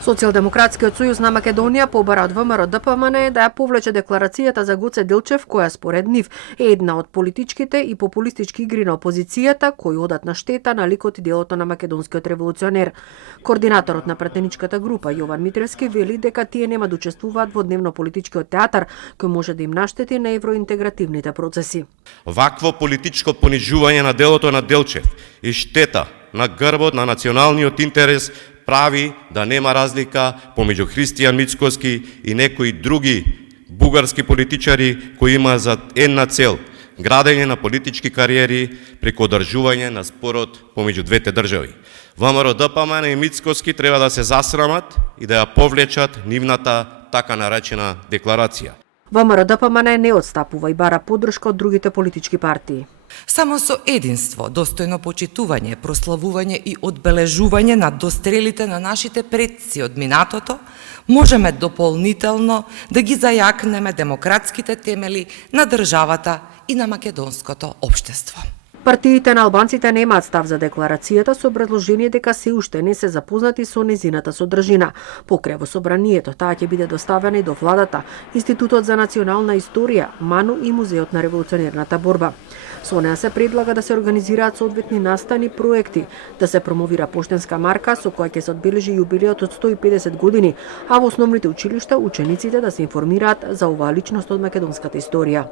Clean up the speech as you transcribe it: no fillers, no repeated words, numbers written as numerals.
Социјалдемократскиот сојуз на Македонија побара од ВМРО-ДПМН да ја повлече декларацијата за Гоце Делчев, која според нив е една од политичките и популистички игри на опозицијата кои одат на штета на ликот и делото на македонскиот револуционер. Координаторот на пратеничката група Јован Митревски вели дека тие нема да учествуваат во дневно-политичкиот театар кој може да им наштети на евроинтегративните процеси. Вакво политичко понижување на делото на Делчев и штета на грбот на националниот интерес прави да нема разлика помеѓу Христијан Мицкоски и некои други бугарски политичари кои има за една цел – градење на политички кариери преку одржување на спорот помеѓу двете држави. ВМРО-ДПМН и Мицкоски треба да се засрамат и да ја повлечат нивната така наречена декларација. ВМРО-ДПМН не отстапува и бара поддршка од другите политички партии. Само со единство, достојно почитување, прославување и одбележување на дострелите на нашите предци од минатото, можеме дополнително да ги зајакнеме демократските темели на државата и на македонското општество. Партиите на албанците немаат став за декларацијата со образложение дека се уште не се запознати со незината содржина. Покрај во собранието таа ќе биде доставена и до владата, Институтот за национална историја, МАНУ и Музеот на револуционерната борба. Со неа се предлага да се организираат соодветни настани проекти, да се промовира поштенска марка со која ќе се одбележи јубилеот од 150 години, а во основните училишта учениците да се информираат за оваа личност од македонската историја.